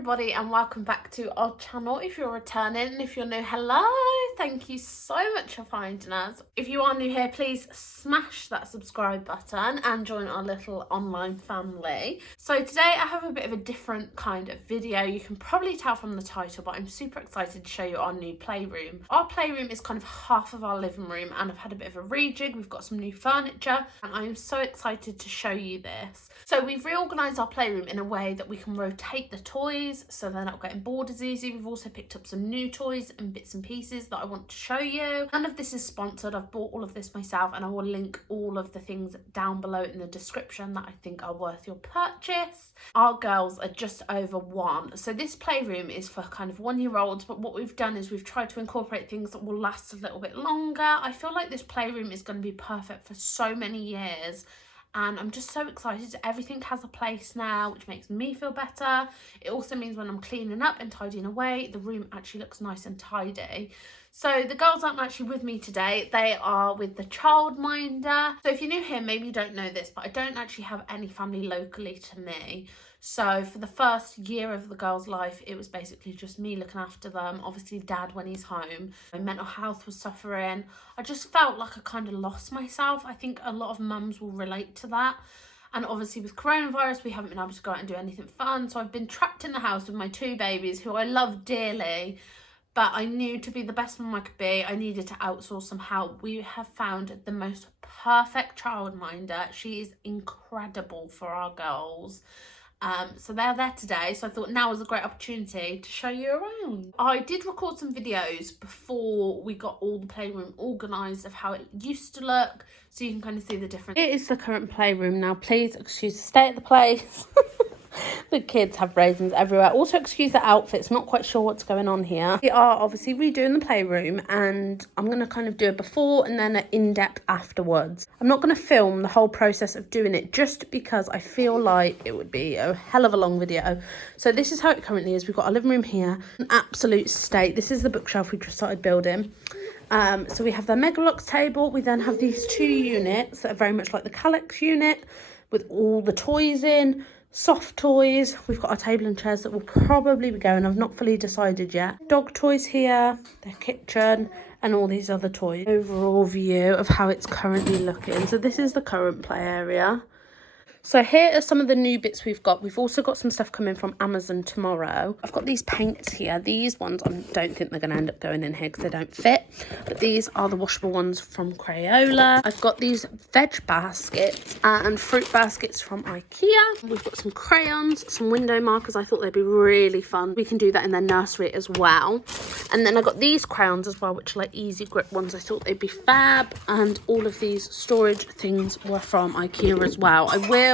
everybody and welcome back to our channel. If you're returning and if you're new, hello, thank you so much for finding us. If you are new here, please smash that subscribe button and join our little online family. So today I have a bit of a different kind of video. You can probably tell from the title, but I'm super excited to show you our new playroom. Our playroom is kind of half of our living room and I've had a bit of a rejig. We've got some new furniture and I'm so excited to show you this. So we've reorganised our playroom in a way that we can rotate the toys so they're not getting bored as easy. We've also picked up some new toys and bits and pieces that I want to show you. None of this is sponsored. I've bought all of this myself and I will link all of the things down below in the description that I think are worth your purchase. Our girls are just over 1, so this playroom is for kind of 1-year-olds, but what we've done is we've tried to incorporate things that will last a little bit longer. I feel like this playroom is going to be perfect for so many years. And I'm just so excited. Everything has a place now, which makes me feel better. It also means when I'm cleaning up and tidying away, the room actually looks nice and tidy. So the girls aren't actually with me today. They are with the childminder. So if you're new here, maybe you don't know this, but I don't actually have any family locally to me. So for the first year of the girls' life, it was basically just me looking after them. Obviously dad when he's home. My mental health was suffering. I just felt like I kind of lost myself. I think a lot of mums will relate to that. And obviously with coronavirus, we haven't been able to go out and do anything fun. So I've been trapped in the house with my 2 babies who I love dearly. But I knew to be the best mum I could be, I needed to outsource some help. We have found the most perfect childminder. She is incredible for our girls. So they're there today, so I thought now was a great opportunity to show you around. I did record some videos before we got all the playroom organised of how it used to look, so you can kind of see the difference. It is the current playroom now. Please excuse the state of the place. The kids have raisins everywhere. Also excuse the outfits, not quite sure what's going on here. We are obviously redoing the playroom and I'm going to kind of do a before and then an in-depth afterwards. I'm not going to film the whole process of doing it just because I feel like it would be a hell of a long video. So this is how it currently is. We've got our living room here, an absolute state. This is the bookshelf we just started building. So we have the Megalux table. We then have these 2 units that are very much like the Calyx unit with all the toys in. Soft toys. We've got our table and chairs that will probably be going. I've not fully decided yet. Dog toys here, the kitchen, and all these other toys. Overall view of how it's currently looking. So this is the current play area. So here are some of the new bits we've got. We've also got some stuff coming from Amazon tomorrow. I've got these paints here. These ones, I don't think they're going to end up going in here because they don't fit. But these are the washable ones from Crayola. I've got these veg baskets and fruit baskets from IKEA. We've got some crayons, some window markers. I thought they'd be really fun. We can do that in their nursery as well. And then I got these crayons as well, which are like easy grip ones. I thought they'd be fab. And all of these storage things were from IKEA as well. I will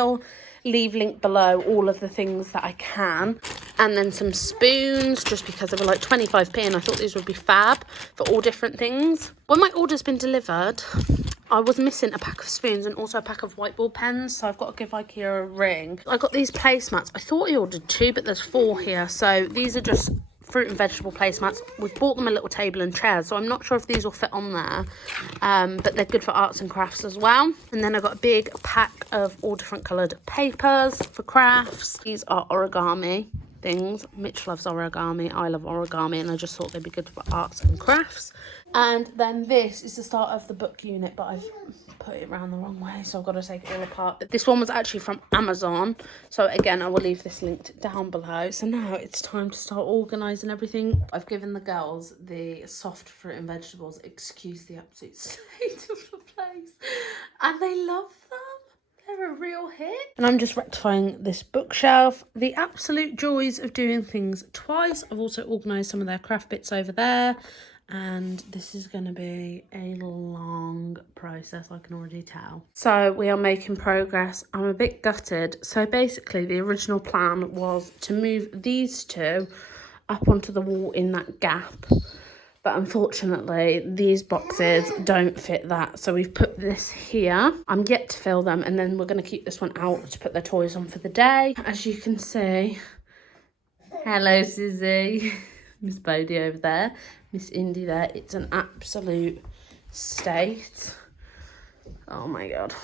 leave link below all of the things that I can, and then some spoons just because they were like 25p and I thought these would be fab for all different things. When my order's been delivered, I was missing a pack of spoons and also a pack of whiteboard pens, so I've got to give IKEA a ring. I got these placemats. I thought I ordered 2, but there's 4 here, so these are just fruit and vegetable placemats. We've bought them a little table and chairs, so I'm not sure if these will fit on there, but they're good for arts and crafts as well. And then I got a big pack of all different coloured papers for crafts. These are origami things. Mitch loves origami, I love origami, and I just thought they'd be good for arts and crafts. And then this is the start of the book unit, but I've put it around the wrong way, so I've got to take it all apart. This one was actually from Amazon, so again I will leave this linked down below. So now it's time to start organising everything. I've given the girls the soft fruit and vegetables, excuse the absolute state of the place, and they love them. They're a real hit. And I'm just rectifying this bookshelf. The absolute joys of doing things twice. I've also organised some of their craft bits over there. And this is going to be a long process, I can already tell. So we are making progress. I'm a bit gutted. So basically the original plan was to move these 2 up onto the wall in that gap. But unfortunately, these boxes don't fit that. So we've put this here. I'm yet to fill them. And then we're going to keep this one out to put their toys on for the day. As you can see, hello, Susie. Miss Bodie over there. Miss Indy there. It's an absolute state. Oh my God.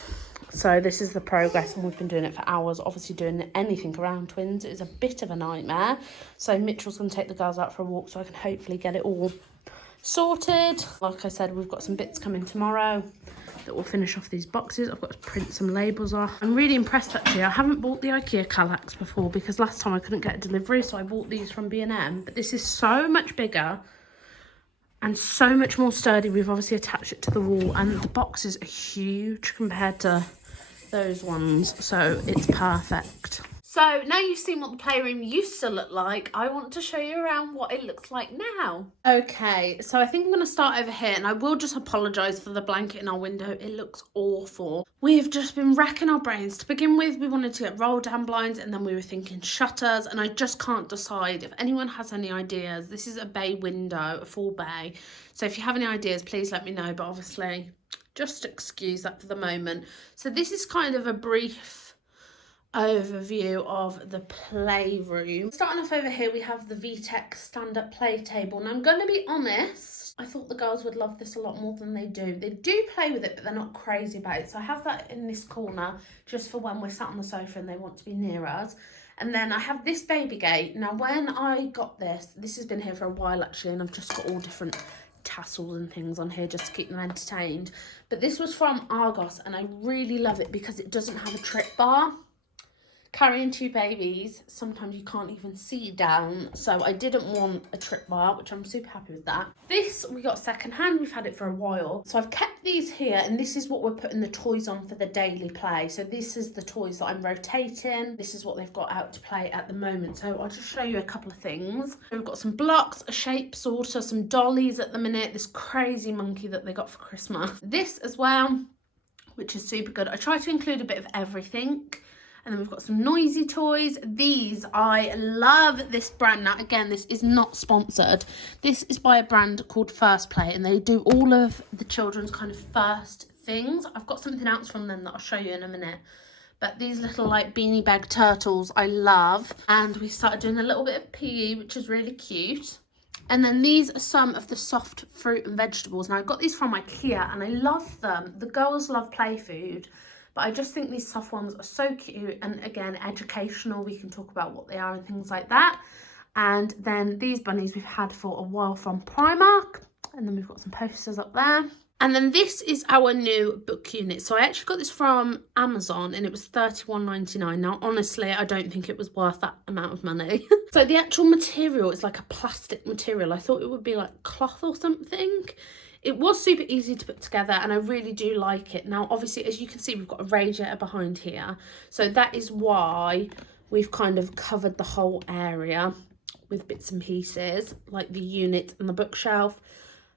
So this is the progress, and we've been doing it for hours. Obviously doing anything around twins is a bit of a nightmare. So Mitchell's going to take the girls out for a walk so I can hopefully get it all sorted. Like I said, we've got some bits coming tomorrow that will finish off these boxes. I've got to print some labels off. I'm really impressed actually. I haven't bought the IKEA Kallax before because last time I couldn't get a delivery, so I bought these from B&M. But this is so much bigger and so much more sturdy. We've obviously attached it to the wall, and the boxes are huge compared to those ones, so it's perfect. So now you've seen what the playroom used to look like, I want to show you around what it looks like now. Okay, so I think I'm going to start over here, and I will just apologise for the blanket in our window. It looks awful. We've just been racking our brains. To begin with, we wanted to get roll down blinds, and then we were thinking shutters, and I just can't decide. If anyone has any ideas, this is a bay window, a full bay. So if you have any ideas, please let me know, but obviously just excuse that for the moment. So this is kind of a brief overview of the playroom. Starting off over here, we have the VTech stand-up play table. And I'm going to be honest, I thought the girls would love this a lot more than they do. They do play with it, but they're not crazy about it. So I have that in this corner just for when we're sat on the sofa and they want to be near us. And then I have this baby gate. Now, when I got this has been here for a while actually, and I've just got all different tassels and things on here just to keep them entertained. But this was from Argos, and I really love it because it doesn't have a trip bar. Carrying two babies, sometimes you can't even see down, so I didn't want a trip bar, which I'm super happy with that. This we got second hand, we've had it for a while, so I've kept these here, and this is what we're putting the toys on for the daily play. So this is the toys that I'm rotating. This is what they've got out to play at the moment. So I'll just show you a couple of things. So we've got some blocks, a shape sorter, some dollies at the minute, this crazy monkey that they got for Christmas, this as well, which is super good. I try to include a bit of everything. And then we've got some noisy toys. These, I love this brand. Now, again, this is not sponsored. This is by a brand called First Play, and they do all of the children's kind of first things. I've got something else from them that I'll show you in a minute. But these little like beanie bag turtles, I love. And we started doing a little bit of PE, which is really cute. And then these are some of the soft fruit and vegetables. Now, I got these from IKEA, and I love them. The girls love play food. But I just think these soft ones are so cute, and again, educational. We can talk about what they are and things like that. And then these bunnies we've had for a while from Primark. And then we've got some posters up there. And then this is our new book unit. So I actually got this from Amazon, and it was £31.99. Now, honestly, I don't think it was worth that amount of money. So the actual material is like a plastic material. I thought it would be like cloth or something. It was super easy to put together, and I really do like it. Now, obviously, as you can see, we've got a radiator behind here. So that is why we've kind of covered the whole area with bits and pieces, like the unit and the bookshelf.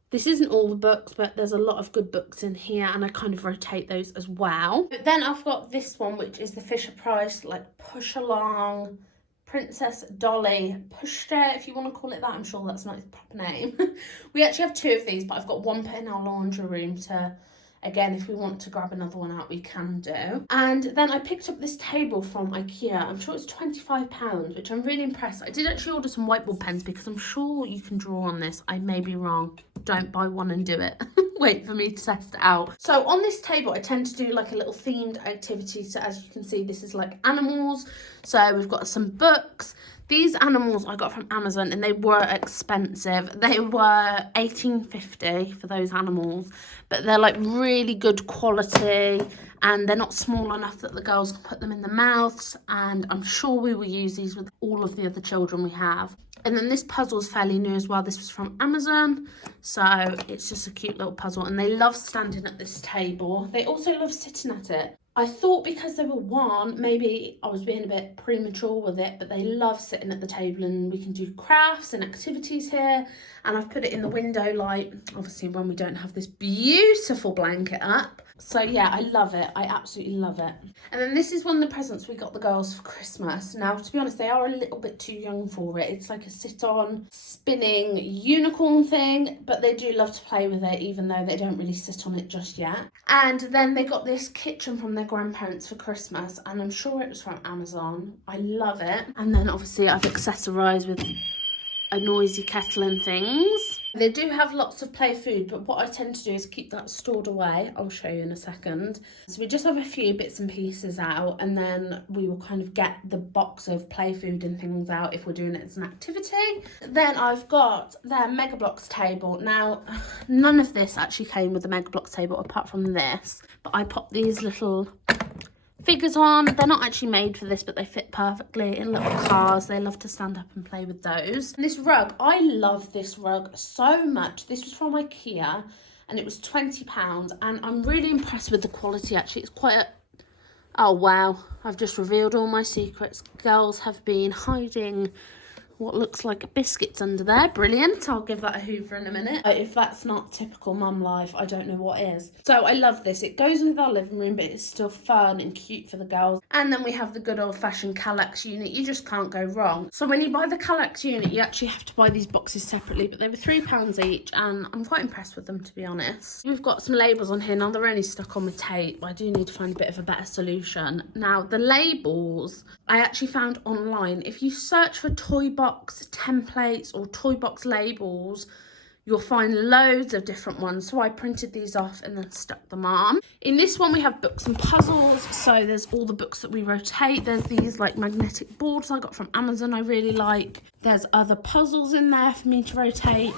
This isn't all the books, but there's a lot of good books in here, and I kind of rotate those as well. But then I've got this one, which is the Fisher-Price, like, push-along Princess Dolly pushchair, if you want to call it that. I'm sure that's not its proper name. We actually have two of these, but I've got one put in our laundry room to, again, if we want to grab another one out, we can do. And then I picked up this table from IKEA. I'm sure it's £25, which I'm really impressed. I did actually order some whiteboard pens because I'm sure you can draw on this. I may be wrong. Don't buy one and do it. Wait for me to test it out. So on this table, I tend to do like a little themed activity. So as you can see, this is like animals. So we've got some books. These animals I got from Amazon, and they were expensive. They were $18.50 for those animals, but they're like really good quality, and they're not small enough that the girls can put them in their mouths. And I'm sure we will use these with all of the other children we have. And then this puzzle is fairly new as well. This was from Amazon. So it's just a cute little puzzle. And they love standing at this table. They also love sitting at it. I thought because they were one, maybe I was being a bit premature with it, but they love sitting at the table, and we can do crafts and activities here. And I've put it in the window light, obviously when we don't have this beautiful blanket up. So yeah, I love it. I absolutely love it. And then this is one of the presents we got the girls for Christmas. Now, to be honest, they are a little bit too young for it. It's like a sit-on spinning unicorn thing, but they do love to play with it, even though they don't really sit on it just yet. And then they got this kitchen from their grandparents for Christmas, and I'm sure it was from Amazon. I love it. And then obviously I've accessorised with a noisy kettle and things. They do have lots of play food, but what I tend to do is keep that stored away. I'll show you in a second. So we just have a few bits and pieces out, and then we will kind of get the box of play food and things out if we're doing it as an activity. Then I've got their Mega Bloks table. Now, none of this actually came with the Mega Bloks table apart from this, but I popped these little figures on. They're not actually made for this, but they fit perfectly in little cars. They love to stand up and play with those. And this rug, I love this rug so much. This was from IKEA and it was £20, and I'm really impressed with the quality. Actually, it's quite a... Oh wow, I've just revealed all my secrets. Girls have been hiding what looks like biscuits under there. Brilliant. I'll give that a hoover in a minute. If that's not typical mum life, I don't know what is. So I love this. It goes with our living room, but it's still fun and cute for the girls. And then we have the good old-fashioned Kallax unit. You just can't go wrong. So when you buy the Kallax unit, you actually have to buy these boxes separately, but they were £3 each, and I'm quite impressed with them, to be honest. We've got some labels on here. Now, they're only stuck on with tape. I do need to find a bit of a better solution. Now, the labels I actually found online. If you search for toy box templates or toy box labels, you'll find loads of different ones. So I printed these off and then stuck them on. In this one we have books and puzzles. So there's all the books that we rotate. There's these like magnetic boards I got from Amazon I really like. There's other puzzles in there for me to rotate.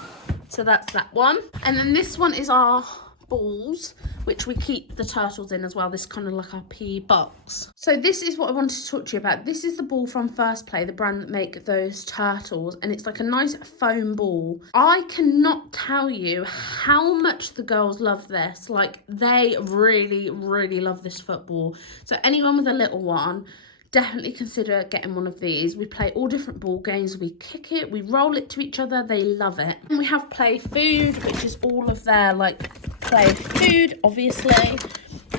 So that's that one. And then this one is our balls, which we keep the turtles in as well. This kind of like our PE box. So this is what I wanted to talk to you about. This is the ball from First Play, the brand that make those turtles, and it's like a nice foam ball. I cannot tell you how much the girls love this. Like, they really, really love this football. So anyone with a little one, definitely consider getting one of these. We play all different ball games. We kick it, we roll it to each other. They love it. And we have play food, which is all of their like play food, obviously,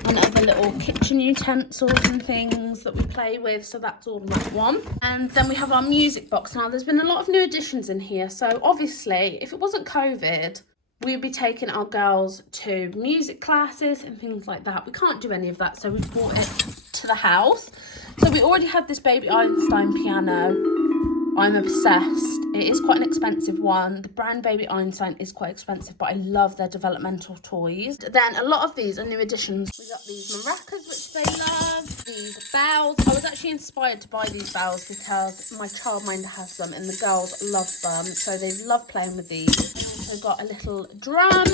and other little kitchen utensils and things that we play with. So that's all in that one. And then we have our music box. Now, there's been a lot of new additions in here. So obviously, if it wasn't COVID, we'd be taking our girls to music classes and things like that. We can't do any of that, so we brought it to the house. So we already had this Baby Einstein piano. I'm obsessed. It is quite an expensive one. The brand Baby Einstein is quite expensive, but I love their developmental toys. Then a lot of these are new additions. We got these maracas, which they love. These bells. I was actually inspired to buy these bells because my childminder has them and the girls love them. So they love playing with these. I also got a little drum,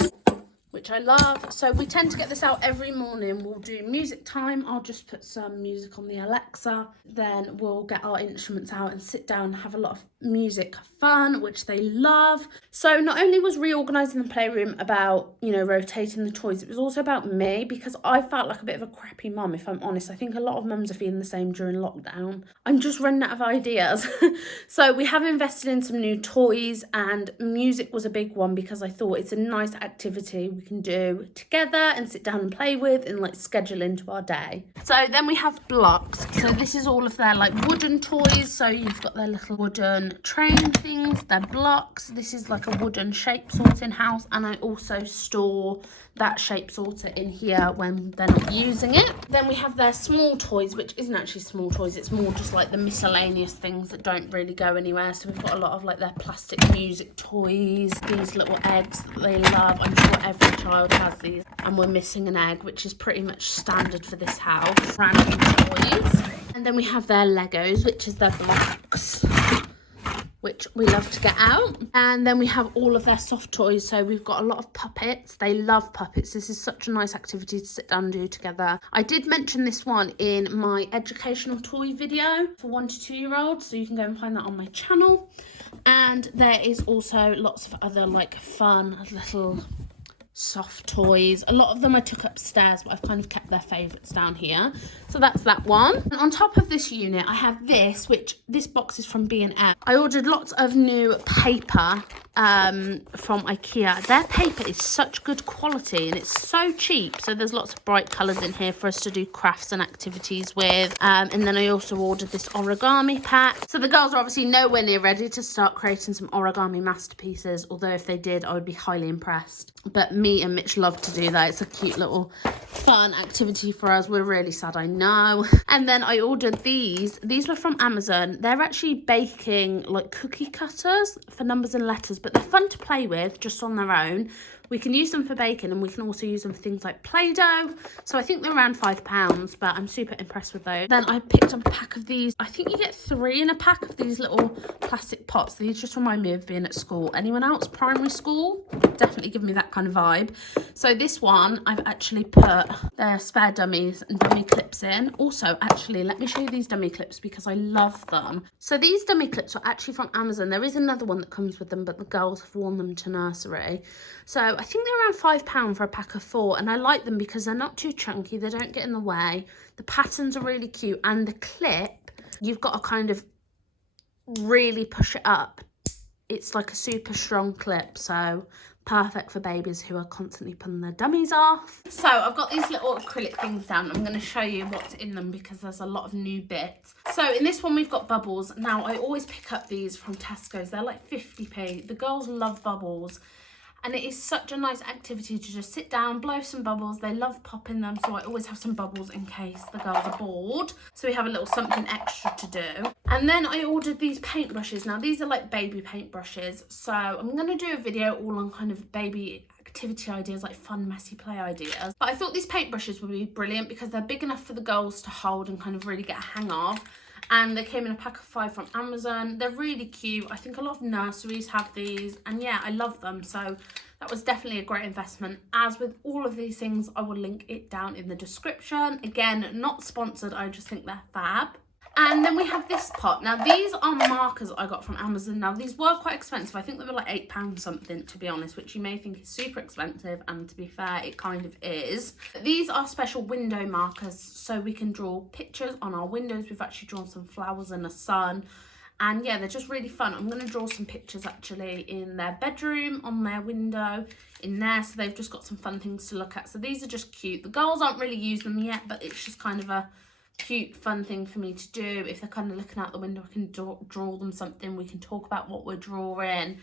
which I love. So we tend to get this out every morning. We'll do music time. I'll just put some music on the Alexa. Then we'll get our instruments out and sit down and have a lot of music fun, which they love. So not only was reorganising the playroom about, you know, rotating the toys, it was also about me, because I felt like a bit of a crappy mum, if I'm honest. I think a lot of mums are feeling the same during lockdown. I'm just running out of ideas. So we have invested in some new toys, and music was a big one because I thought it's a nice activity we can do together and sit down and play with and like schedule into our day. So then we have blocks. So this is all of their like wooden toys. So you've got their little wooden train things, their blocks. This is like a wooden shape sorting house, and I also store that shape sorter in here when they're not using it. Then we have their small toys, which isn't actually small toys, it's more just like the miscellaneous things that don't really go anywhere. So we've got a lot of like their plastic music toys, these little eggs that they love. I'm sure every child has these, and we're missing an egg, which is pretty much standard for this house. Random toys. And then we have their Legos, which is their blocks, which we love to get out. And then we have all of their soft toys. So we've got a lot of puppets. They love puppets. This is such a nice activity to sit down and do together. I did mention this one in my educational toy video for 1 to 2 year olds, so you can go and find that on my channel. And there is also lots of other like fun little soft toys. A lot of them I took upstairs, but I've kind of kept their favourites down here. So that's that one. And on top of this unit, I have this, which this box is from B&M. I ordered lots of new paper from IKEA. Their paper is such good quality and it's so cheap. So there's lots of bright colours in here for us to do crafts and activities with. And then I also ordered this origami pack. So the girls are obviously nowhere near ready to start creating some origami masterpieces. Although if they did, I would be highly impressed. But me and Mitch love to do that. It's a cute little fun activity for us. We're really sad, I know. And then I ordered these. These were from Amazon. They're actually baking like cookie cutters for numbers and letters, but they're fun to play with just on their own. We can use them for baking and we can also use them for things like Play-Doh. So I think they're around £5, but I'm super impressed with those. Then I picked up a pack of these. I think you get 3 in a pack of these little plastic pots. These just remind me of being at school. Anyone else? Primary school? Definitely give me that kind of vibe. So this one, I've actually put their spare dummies and dummy clips in. Also, actually, let me show you these dummy clips because I love them. So these dummy clips are actually from Amazon. There is another one that comes with them, but the girls have worn them to nursery. So I think they're around £5 for a pack of 4, and I like them because they're not too chunky, they don't get in the way, the patterns are really cute, and the clip, you've got to kind of really push it up. It's like a super strong clip, so perfect for babies who are constantly pulling their dummies off. So I've got these little acrylic things down. I'm going to show you what's in them because there's a lot of new bits. So in this one we've got bubbles. Now I always pick up these from Tesco's. They're like 50p. The girls love bubbles. And it is such a nice activity to just sit down, blow some bubbles. They love popping them, so I always have some bubbles in case the girls are bored. So we have a little something extra to do. And then I ordered these paintbrushes. Now these are like baby paintbrushes. So I'm going to do a video all on kind of baby activity ideas, like fun, messy play ideas. But I thought these paintbrushes would be brilliant because they're big enough for the girls to hold and kind of really get a hang of. And they came in a pack of 5 from Amazon. They're really cute. I think a lot of nurseries have these, and yeah, I love them. So that was definitely a great investment. As with all of these things, I will link it down in the description. Again, not sponsored, I just think they're fab. And then we have this pot. Now these are markers I got from Amazon. Now these were quite expensive. I think they were like £8 something, to be honest, which you may think is super expensive, and to be fair, it kind of is. These are special window markers, so we can draw pictures on our windows. We've actually drawn some flowers and a sun. And yeah, they're just really fun. I'm going to draw some pictures actually in their bedroom, on their window, in there. So they've just got some fun things to look at. So these are just cute. The girls aren't really using them yet, but it's just kind of a cute, fun thing for me to do. If they're kind of looking out the window, I can draw them something. We can talk about what we're drawing.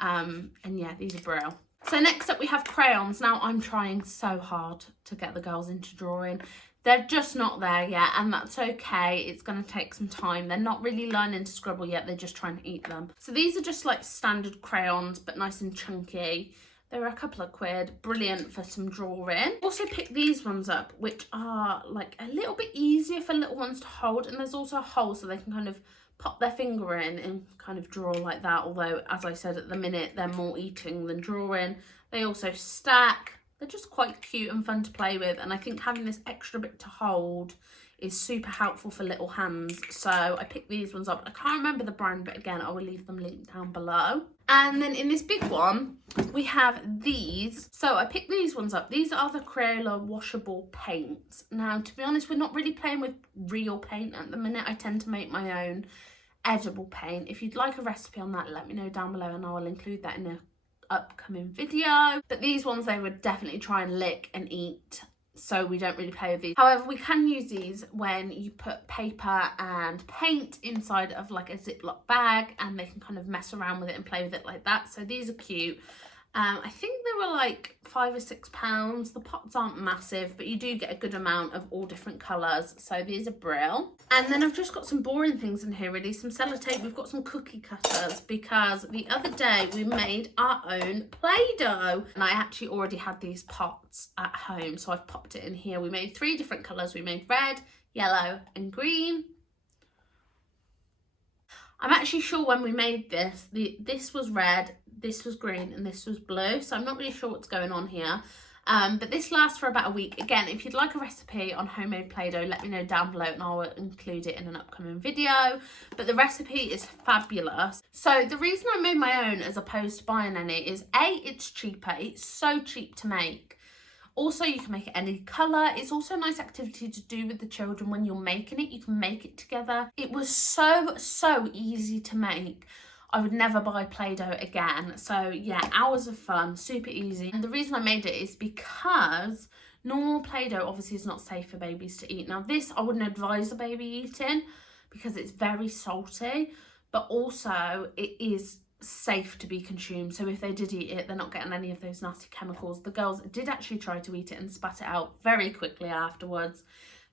And yeah, these are brilliant. So next up we have crayons. Now I'm trying so hard to get the girls into drawing. They're just not there yet, and that's okay. It's going to take some time. They're not really learning to scribble yet. They're just trying to eat them. So these are just like standard crayons, but nice and chunky. They were a couple of quid. Brilliant for some drawing. Also picked these ones up, which are like a little bit easier for little ones to hold. And there's also a hole so they can kind of pop their finger in and kind of draw like that. Although, as I said, at the minute, they're more eating than drawing. They also stack. They're just quite cute and fun to play with, and I think having this extra bit to hold is super helpful for little hands. So I picked these ones up. I can't remember the brand, but again, I will leave them linked down below. And then in this big one, we have these. So I picked these ones up. These are the Crayola washable paints. Now, to be honest, we're not really playing with real paint at the minute. I tend to make my own edible paint. If you'd like a recipe on that, let me know down below and I will include that in a upcoming video. But these ones they would definitely try and lick and eat, so we don't really play with these. However, we can use these when you put paper and paint inside of like a Ziploc bag, and they can kind of mess around with it and play with it like that. So these are cute. I think they were like £5 or £6. The pots aren't massive, but you do get a good amount of all different colours. So these are brill. And then I've just got some boring things in here really. Some sellotape. We've got some cookie cutters because the other day we made our own Play-Doh. And I actually already had these pots at home, so I've popped it in here. We made 3 different colours. We made red, yellow and green. I'm actually sure when we made this, this was red, this was green and this was blue. So I'm not really sure what's going on here. But this lasts for about a week. Again, if you'd like a recipe on homemade Play-Doh, let me know down below and I will include it in an upcoming video. But the recipe is fabulous. So the reason I made my own as opposed to buying any is A, it's cheaper. It's so cheap to make. Also, you can make it any colour. It's also a nice activity to do with the children when you're making it. You can make it together. It was so easy to make. I would never buy Play-Doh again. So yeah, hours of fun, super easy. And the reason I made it is because normal Play-Doh obviously is not safe for babies to eat. Now this I wouldn't advise a baby eating because it's very salty, but also it is safe to be consumed. So if they did eat it, they're not getting any of those nasty chemicals. The girls did actually try to eat it and spat it out very quickly afterwards.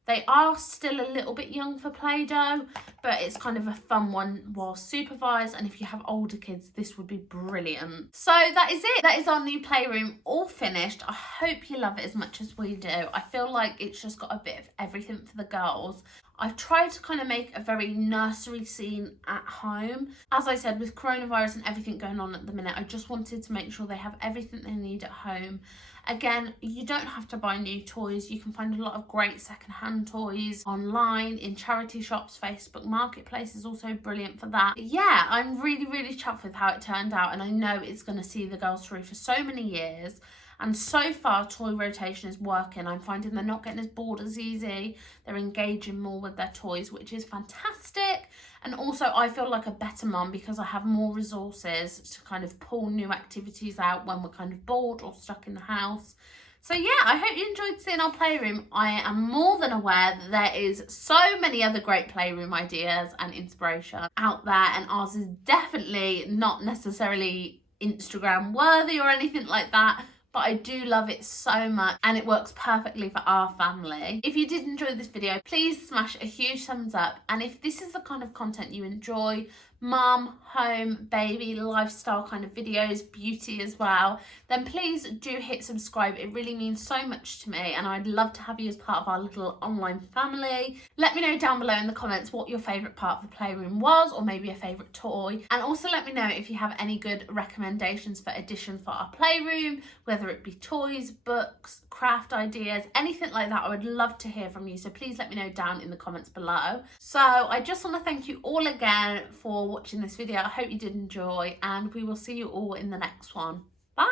They are still a little bit young for Play-Doh, but it's kind of a fun one while supervised. And if you have older kids, this would be brilliant. So that is it. That is our new Playroom all finished. I hope you love it as much as we do. I feel like it's just got a bit of everything for the girls. I've tried to kind of make a very nursery scene at home. As I said, with coronavirus and everything going on at the minute, I just wanted to make sure they have everything they need at home. Again, you don't have to buy new toys. You can find a lot of great secondhand toys online, in charity shops. Facebook Marketplace is also brilliant for that. Yeah, I'm really, really chuffed with how it turned out, and I know it's going to see the girls through for so many years. And so far, toy rotation is working. I'm finding they're not getting as bored as easy. They're engaging more with their toys, which is fantastic. And also, I feel like a better mum because I have more resources to kind of pull new activities out when we're kind of bored or stuck in the house. So yeah, I hope you enjoyed seeing our Playroom. I am more than aware that there is so many other great Playroom ideas and inspiration out there, and ours is definitely not necessarily Instagram worthy or anything like that. But I do love it so much and it works perfectly for our family. If you did enjoy this video, please smash a huge thumbs up. And if this is the kind of content you enjoy, mum, home, baby, lifestyle kind of videos, beauty as well, then please do hit subscribe. It really means so much to me and I'd love to have you as part of our little online family. Let me know down below in the comments what your favourite part of the Playroom was, or maybe a favourite toy. And also let me know if you have any good recommendations for additions for our Playroom, whether it be toys, books, craft ideas, anything like that. I would love to hear from you, so please let me know down in the comments below. So I just want to thank you all again for watching this video. I hope you did enjoy, and we will see you all in the next one. Bye.